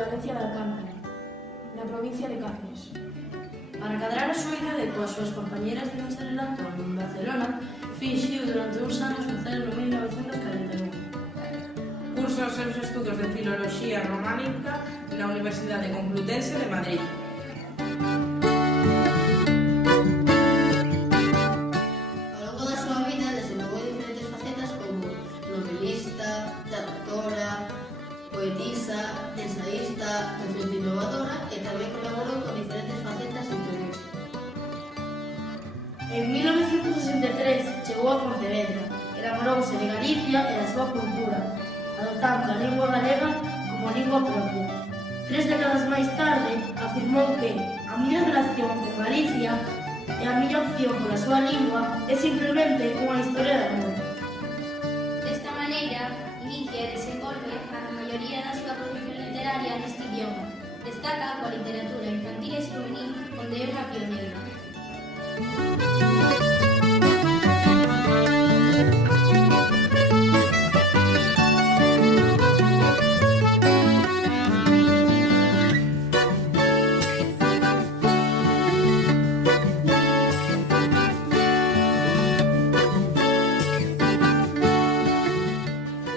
Valencia de Alcántara, na provincia de Cáceres. Para cadrar a súa idade coas súas compañeras de bacharelato en Barcelona, finxiu durante uns anos nacer no 1941. Cursa os seus estudos de Filoloxía Románica na Universidade Complutense de Madrid. Ao longo da súa vida desenvolveu diferentes facetas como novelista, traductora, poetisa, ensaísta, docente innovadora e tamén colaborou con diferentes facetas en teoría. En 1963 chegou a Pontevedra, enamorouse de Galicia e da súa cultura, adoptando a lingua galega como lingua propia. 3 décadas máis tarde afirmou que a miña relación con Galicia e a miña opción pola súa lingua é simplemente unha historia de amor. Desta maneira, inicia e desenvolve a maioría da súa produción literaria neste idioma. Destaca coa literatura infantil e juvenil, onde é unha pioneira.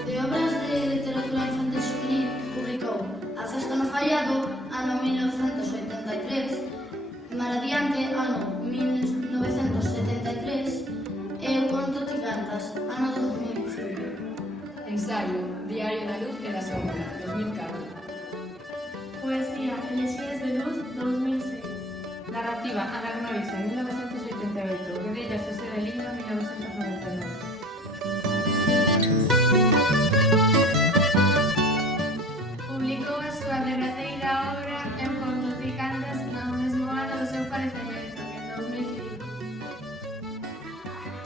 De obras de literatura infantil juvenil publicou A Festa no Fallado, ano 1983, Mar Adiante, ano 1973, e O Conto Te Cantas, ano 2005. Ensaio, Diario da Luz e da Sombra, 2004. Poesía, Elexías de Luz, 2006. Narrativa, Ana Arnaiza, 1988. Guerrillas, José de Liño, 1999. Publicou a súa derradeira obra En Conto Te Cantas no mesmo ano do seu falecemento, en 2005.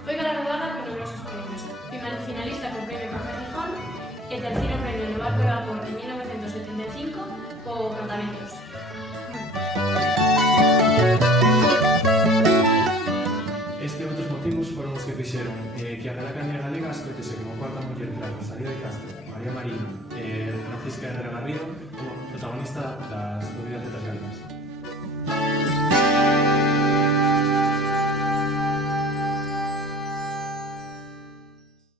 Foi galardoada con numerosos premios, finalista co Premio Café Gijón e terceiro premio no Barco de Vapor en 1975 co Cantamentos. Este e outros motivos foron os que fixeron que a Real Academia Galega escoitese como cuarta muller tras Rosalía de Castro, María Marín e Francisca R. Garrido como protagonista das Dúbidas Letras Galegas.